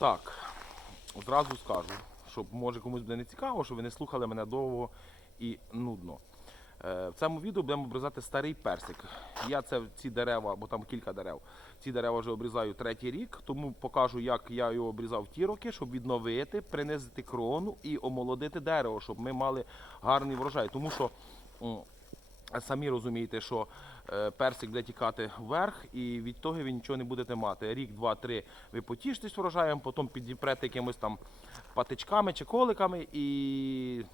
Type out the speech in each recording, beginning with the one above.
Так, одразу скажу, щоб може комусь буде не цікаво, щоб ви не слухали мене довго і нудно. Е, В цьому відео будемо обрізати старий персик. Я це ці дерева, бо там кілька дерев. Ці дерева вже обрізаю третій рік, тому покажу, як я його обрізав ті роки, щоб відновити, принизити крону і омолодити дерево, щоб ми мали гарний врожай. Тому що самі розумієте, що е, персик буде тікати вверх, і від того ви нічого не будете мати. Рік, два, три ви потішитесь врожаєм, потім підіпрете якимось там патичками чи коликами і,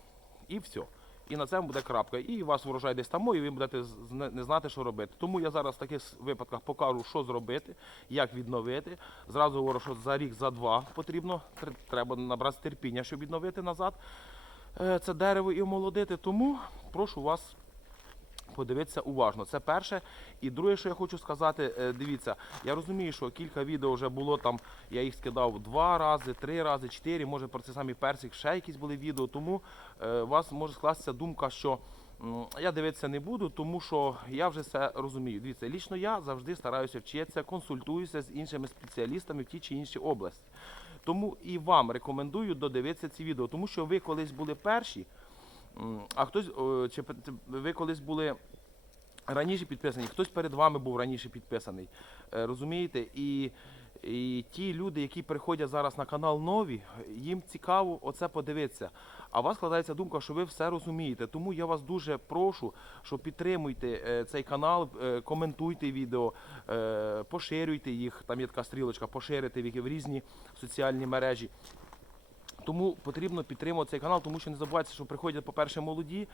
і все. І на цьому буде крапка. І у вас врожай десь там, і ви будете не не знати, що робити. Тому я зараз в таких випадках покажу, що зробити, як відновити. Зразу говорю, що за рік, за два потрібно, треба набрати терпіння, щоб відновити назад е, це дерево і омолодити. Тому прошу вас подивитися уважно. Це перше. І друге, що я хочу сказати, е, дивіться, я розумію, що кілька відео вже було там, я їх скидав два рази, три рази, чотири, може про це самі персик, ще якісь були відео. Тому е, у вас може скластися думка, що я дивитися не буду, тому що я вже все розумію. Дивіться, лічно я завжди стараюся вчитися, консультуюся з іншими спеціалістами в тій чи іншій області. Тому і вам рекомендую додивитися ці відео, тому що ви колись були перші, а хтось чи ви колись були раніше підписані, хтось перед вами був раніше підписаний. Е, Розумієте? І, і ті люди, які приходять зараз на канал нові, їм цікаво оце подивитися. А у вас складається думка, що ви все розумієте. Тому я вас дуже прошу, що підтримуйте е, цей канал, е, коментуйте відео, поширюйте їх. Там є така стрілочка, поширити в різні соціальні мережі. Тому потрібно підтримувати цей канал, тому що не забувайте, що приходять, по-перше, молоді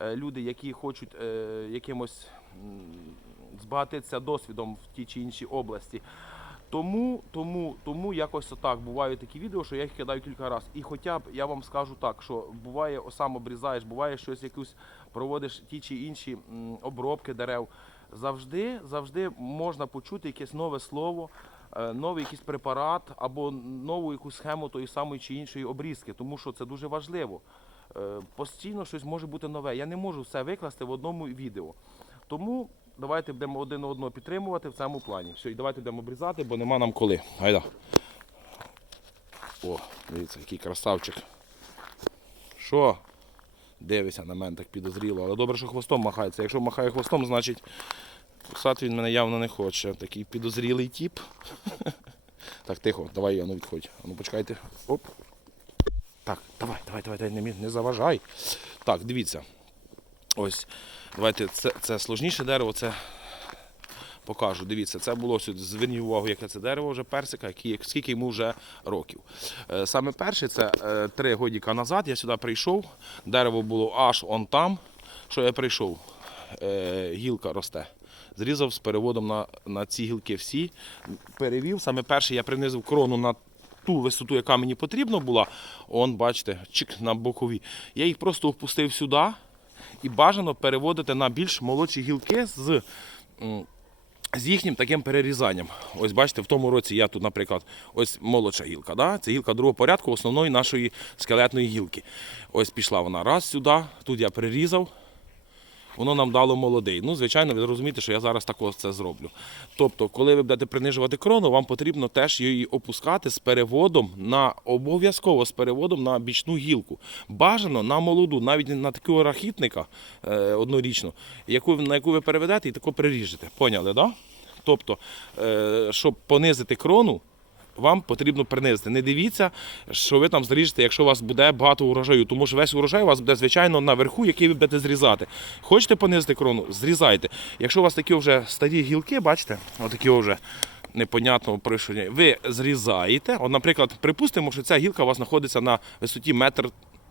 е, люди, які хочуть е, якимось збагатитися досвідом в тій чи іншій області. Тому, тому, тому якось отак бувають такі відео, що я їх кидаю кілька разів. І хоча б я вам скажу так, що буває сам обрізаєш, буває щось якусь проводиш ті чи інші обробки дерев. Завжди, завжди можна почути якесь нове слово, новий якийсь препарат або нову якусь схему тої самої чи іншої обрізки, тому що це дуже важливо. Е, Постійно щось може бути нове. Я не можу все викласти в одному відео. Тому давайте будемо один одного підтримувати в цьому плані. Все, і давайте будемо обрізати, бо нема нам коли. Гайда. О, дивіться, який красавчик. Що? Дивися на мене так підозріло, але добре, що хвостом махається. Якщо махає хвостом, значить кусати він мене явно не хоче. Такий підозрілий тіп. Так, тихо, давай, ану відходь. Ану почекайте. Оп. Так, давай, давай, давай, не, не заважай. Так, дивіться. Ось, давайте, це, це сложніше дерево, це покажу. Дивіться, це було. Зверніть увагу, яке це дерево вже персика, які, скільки йому вже років. Е, Саме перше, це е, три годіка назад. Я сюди прийшов. Дерево було аж он там. Що я прийшов? Е, гілка росте. Зрізав з переводом на, на ці гілки всі. Перевів. Саме перше я принизив крону на ту висоту, яка мені потрібна була. Он, бачите, чик на бокові. Я їх просто впустив сюди і бажано переводити на більш молодші гілки з. з їхнім таким перерізанням. Ось бачите, в тому році я тут, наприклад, ось молодша гілка. Да? Це гілка другого порядку основної нашої скелетної гілки. Ось пішла вона раз сюди, тут я перерізав. Воно нам дало молодий. Ну, звичайно, ви розумієте, що я зараз також це зроблю. Тобто, коли ви будете принижувати крону, вам потрібно теж її опускати з переводом на обов'язково з переводом на бічну гілку. Бажано на молоду, навіть на такого рахітника е, однорічну, яку, на яку ви переведете і тако приріжете. Поняли, да? Тобто, е, щоб понизити крону, вам потрібно принизити. Не дивіться, що ви там зріжете, якщо у вас буде багато урожаю, тому що весь урожай у вас буде, звичайно, наверху, який ви будете зрізати. Хочете понизити крону, зрізайте. Якщо у вас такі вже старі гілки, бачите, отакі вже непонятного пришення, ви зрізаєте. От, наприклад, припустимо, що ця гілка у вас знаходиться на висоті метр.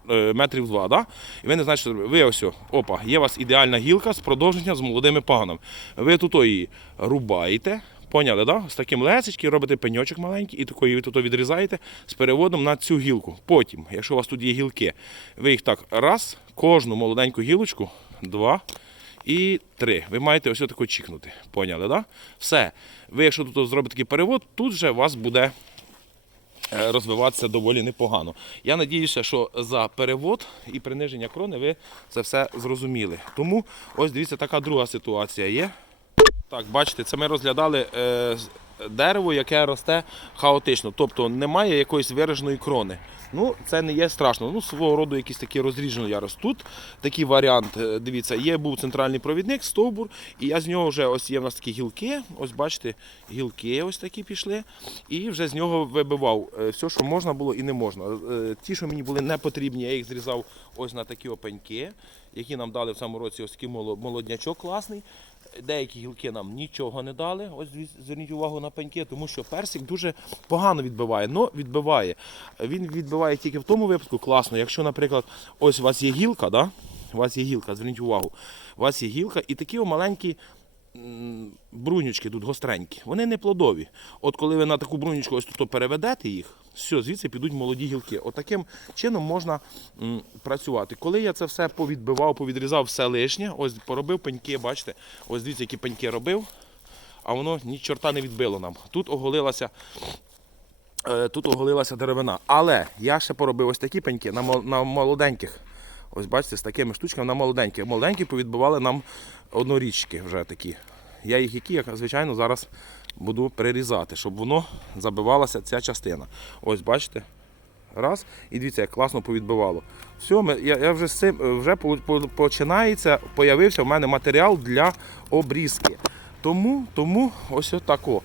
е, Метрів два, да? і ви не знаєте, що. Ви ось, опа, є у вас ідеальна гілка з продовженням з молодими паганами. Ви тут її рубаєте, Поняли, да? З таким лесечки робите пеньочок маленький і такої ви тут відрізаєте з переводом на цю гілку. Потім, якщо у вас тут є гілки, ви їх так раз, кожну молоденьку гілочку, два і три. Ви маєте ось тако чікнути. Поняли, да? Все. Ви, якщо тут зробите такий перевод, тут вже у вас буде е, розвиватися доволі непогано. Я надіюся, що за перевод і приниження крони ви це все зрозуміли. Тому ось дивіться, така друга ситуація є. Так, бачите, це ми розглядали е, дерево, яке росте хаотично, тобто немає якоїсь вираженої крони. Ну, це не є страшно. Ну, свого роду якийсь такий розріжений ярус. Тут такий варіант, е, дивіться, є був центральний провідник, стовбур, і я з нього вже ось є в нас такі гілки. Ось бачите, гілки ось такі пішли. І вже з нього вибивав е, все, що можна було і не можна. Е, Ті, що мені були не потрібні, я їх зрізав ось на такі опеньки, які нам дали в цьому році ось такий молоднячок класний. Деякі гілки нам нічого не дали. Ось зверніть увагу на пеньки, тому що персик дуже погано відбиває. Ну, відбиває. Він відбиває тільки в тому випадку класно. Якщо, наприклад, ось у вас є гілка, да? у вас є гілка, зверніть увагу, у вас є гілка і такі маленькі брунючки тут гостренькі. Вони не плодові. От коли ви на таку брунючку ось тут переведете їх, все, звідси підуть молоді гілки. От таким чином можна працювати. Коли я це все повідбивав, повідрізав все лишнє, ось поробив пеньки, бачите, ось дивіться, які пеньки робив, а воно ні чорта не відбило нам. Тут оголилася. е, Тут оголилася деревина. Але я ще поробив ось такі пеньки на молоденьких. Ось бачите, з такими штучками на молоденьких. Молоденькі повідбивали нам однорічки вже такі. Я їх які, як звичайно, зараз буду перерізати, щоб воно забивалася ця частина. Ось бачите. Раз. І дивіться, як класно повідбивало. Все, ми, я, я вже з цим вже по- по- починається, появився в мене матеріал для обрізки. Тому, тому ось отако.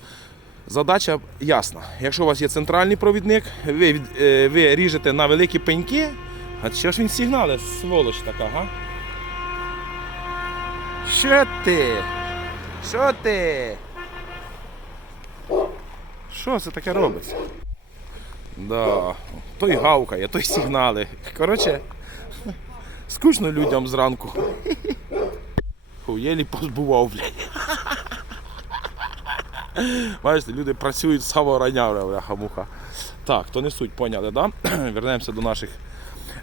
Задача ясна. Якщо у вас є центральний провідник, ви, е, ви ріжете на великі пеньки. А що ж він сигнали, сволоч така, га? Що ти? Що ти? Що це таке робиться? Да. Той гавкає, той сигнали. Коротше, скучно людям зранку. Фу, єлі позбував, блядь. Бачите, люди працюють з самого рання, бляха муха. Так, то не суть, поняли, да? Вернемося до наших.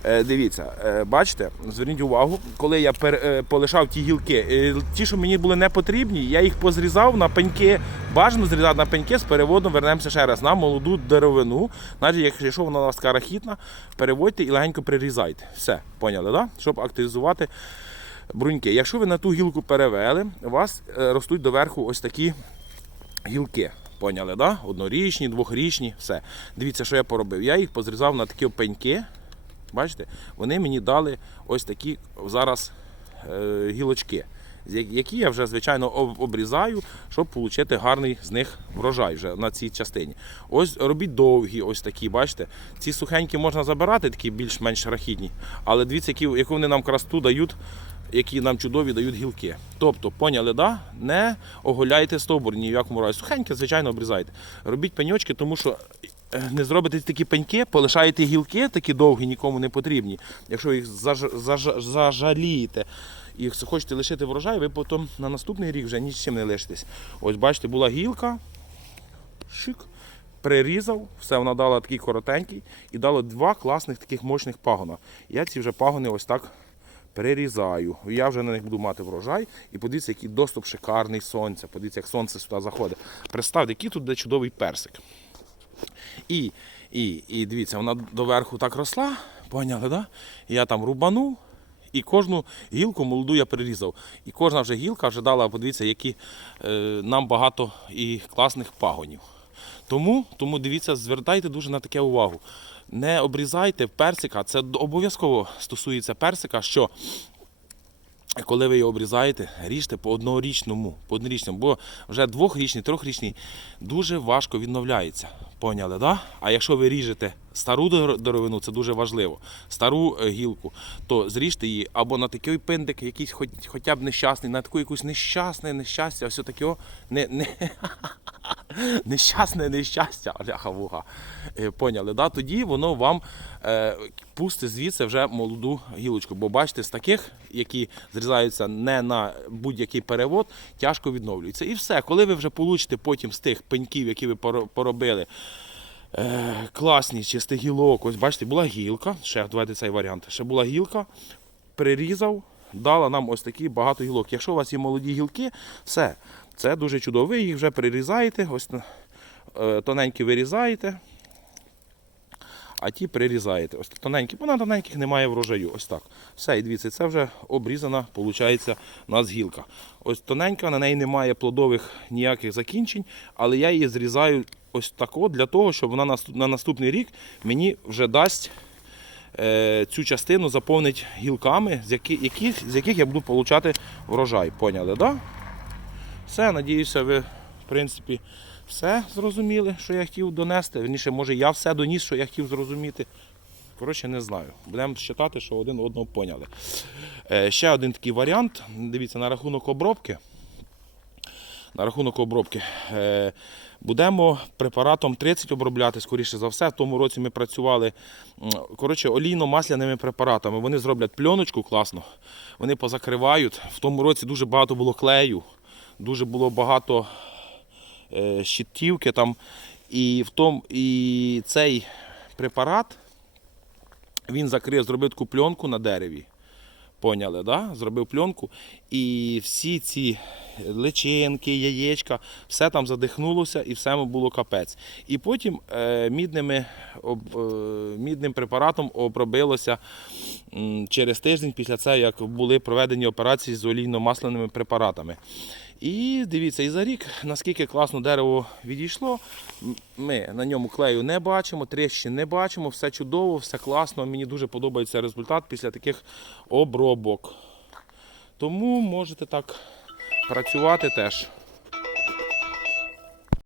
Е, дивіться, е, бачите, зверніть увагу, коли я е, полишав ті гілки, ті, що мені були не потрібні, я їх позрізав на пеньки. Бажано зрізати на пеньки з переводом вернемося ще раз на молоду деревину. Навіть якщо вона у вас карахітна, переводьте і легенько прирізайте. Все, поняли, да? щоб активізувати бруньки. Якщо ви на ту гілку перевели, у вас ростуть доверху ось такі гілки. Поняли, да? Однорічні, двохрічні, все. Дивіться, що я поробив. Я їх позрізав на такі пеньки. Бачите, вони мені дали ось такі зараз е, гілочки, які я вже, звичайно, обрізаю, щоб отримати гарний з них врожай вже на цій частині. Ось робіть довгі, ось такі, бачите. Ці сухенькі можна забирати, такі більш-менш рахітні. Але дивіться, яку вони нам красоту дають, які нам чудові дають гілки. Тобто, поняли, да? не оголяйте стовбур ні в якому разі. Сухеньке, звичайно, обрізайте. Робіть пеньочки, тому що не зробите такі пеньки, полишаєте гілки, такі довгі, нікому не потрібні. Якщо їх заж, заж, зажалієте і хочете лишити врожай, ви потім на наступний рік вже ні з чим не лишитесь. Ось бачите, була гілка, шик, прирізав, все вона дала такий коротенький і дала два класних таких мощних пагона. Я ці вже пагони ось так перерізаю. Я вже на них буду мати врожай. І подивіться, який доступ шикарний сонця. Подивіться, як сонце сюди заходить. Представте, який тут де чудовий персик. І, і, і дивіться, вона доверху так росла, поняли, да? Я там рубанув. І кожну гілку молоду я перерізав. І кожна вже гілка вже дала, подивіться, які е, нам багато і класних пагонів. Тому, тому дивіться, звертайте дуже на таке увагу. Не обрізайте персика, це обов'язково стосується персика, що коли ви його обрізаєте, ріжте по однорічному, по однорічному, бо вже двохрічний, трьохрічний дуже важко відновляється. Поняли, да? А якщо ви ріжете стару дер- деревину, це дуже важливо, стару е, гілку, то зріжте її або на такий пиндик, якийсь хоч, хоча б нещасний, на таку якусь нещасне нещастя, все таке не, не, нещасне нещастя, ляха вуха. Е, Поняли, да? тоді воно вам е, пусте звідси вже молоду гілочку. Бо бачите, з таких, які зрізаються не на будь-який перевод, тяжко відновлюються. І все, коли ви вже получите потім з тих пеньків, які ви поробили, е, класні чисти гілок, ось бачите, була гілка, ще давайте цей варіант. Ще була гілка, прирізав, дала нам ось такі багато гілок. Якщо у вас є молоді гілки, все, це дуже чудово. Ви їх вже прирізаєте, ось е, тоненькі вирізаєте. А ті прирізаєте. Ось тоненькі, бо на тоненьких немає врожаю. Ось так. Все, і дивіться, це вже обрізана, виходить, у нас гілка. Ось тоненька, на неї немає плодових ніяких закінчень, але я її зрізаю ось тако для того, щоб вона на наступний рік мені вже дасть е, цю частину заповнить гілками, з яких, яких, з яких я буду отримати врожай. Поняли? Да? Все, надіюся, ви, в принципі, все зрозуміли, що я хотів донести. Вірніше, може, я все доніс, що я хотів зрозуміти. Коротше, не знаю. Будемо вважати, що один одного поняли. Е, ще один такий варіант. Дивіться, на рахунок обробки. На рахунок обробки. Е, будемо препаратом 30 обробляти, скоріше за все. В тому році ми працювали коротше, олійно-масляними препаратами. Вони зроблять пленочку класно, вони позакривають. В тому році дуже багато було клею, дуже було багато щитівки там. І, в том, і цей препарат він закрив, зробив таку пленку на дереві. Поняли, да? Зробив пленку. І всі ці личинки, яєчка, все там задихнулося і все було капець. І потім е, мідними, е, мідним препаратом обробилося через тиждень після цього, як були проведені операції з олійно-масляними препаратами. І дивіться, і за рік, наскільки класно дерево відійшло, ми на ньому клею не бачимо, тріщин не бачимо, все чудово, все класно. Мені дуже подобається результат після таких обробок. Тому можете так працювати теж.